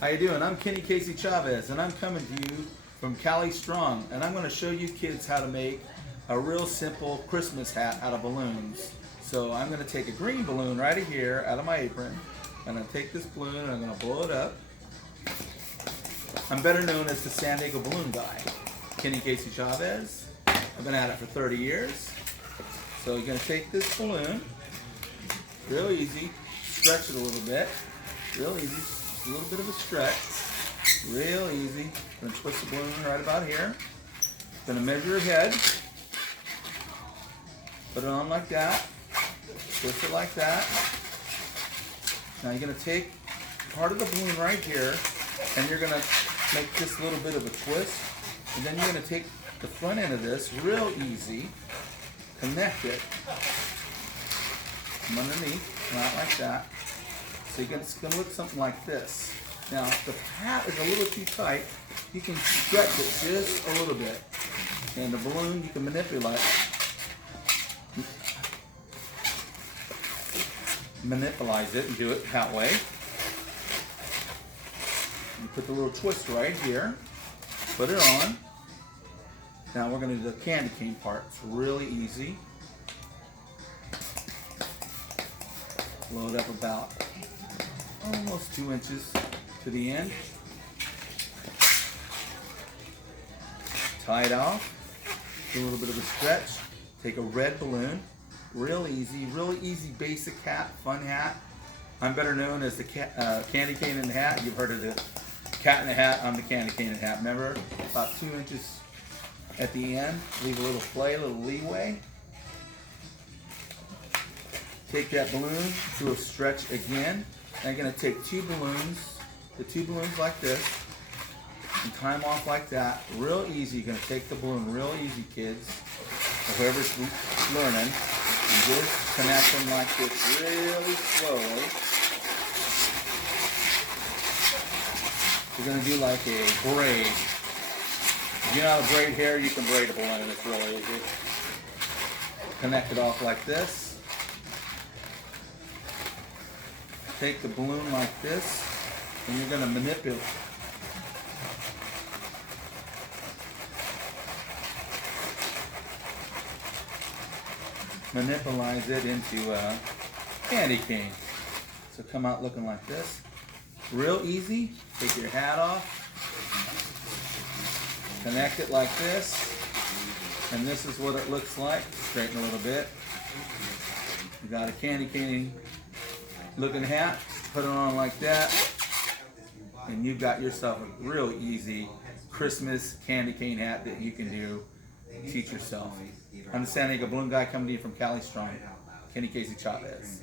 How you doing? I'm Kenny Casey Chavez, and I'm coming to you from Cali Strong, and I'm going to show you kids how to make a real simple Christmas hat out of balloons. So I'm going to take a green balloon right here out of my apron, and I'm going to take this balloon and I'm going to blow it up. I'm better known as the San Diego Balloon Guy, Kenny Casey Chavez. I've been at it for 30 years. So you're going to take this balloon, real easy, stretch it a little bit, real easy. A little bit of a stretch, real easy. Gonna twist the balloon right about here. Gonna measure ahead. Put it on like that. Twist it like that. Now you're gonna take part of the balloon right here, and you're gonna make this little bit of a twist, and then you're gonna take the front end of this, real easy, connect it from underneath, not like that. So it's going to look something like this. Now, if the hat is a little too tight, you can stretch it just a little bit. And the balloon, you can manipulate it and do it that way. You put the little twist right here, put it on. Now we're going to do the candy cane part. It's really easy. Load up about almost 2 inches to the end. Tie it off. Do a little bit of a stretch. Take a red balloon. Real easy basic hat, fun hat. I'm better known as the candy cane in the hat. You've heard of the cat in the hat. I'm the candy cane in the hat. Remember, about 2 inches at the end. Leave a little play, a little leeway. Take that balloon, do a stretch again. I'm going to take two balloons like this, and tie them off like that. Real easy. You're going to take the balloon real easy, kids, or whoever's learning, and just connect them like this really slowly. We're going to do like a braid. If you know how to braid hair, you can braid a balloon. It's really easy. Connect it off like this. Take the balloon like this, and you're going to manipulate it into a candy cane. So come out looking like this. Real easy. Take your hat off, connect it like this, and this is what it looks like. Straighten a little bit. You got a candy cane looking hat, put it on like that, and you've got yourself a real easy Christmas candy cane hat that you can do. Teach yourself. I'm the San Diego Balloon Guy coming to you from Cali Strong, Kenny Casey Chavez.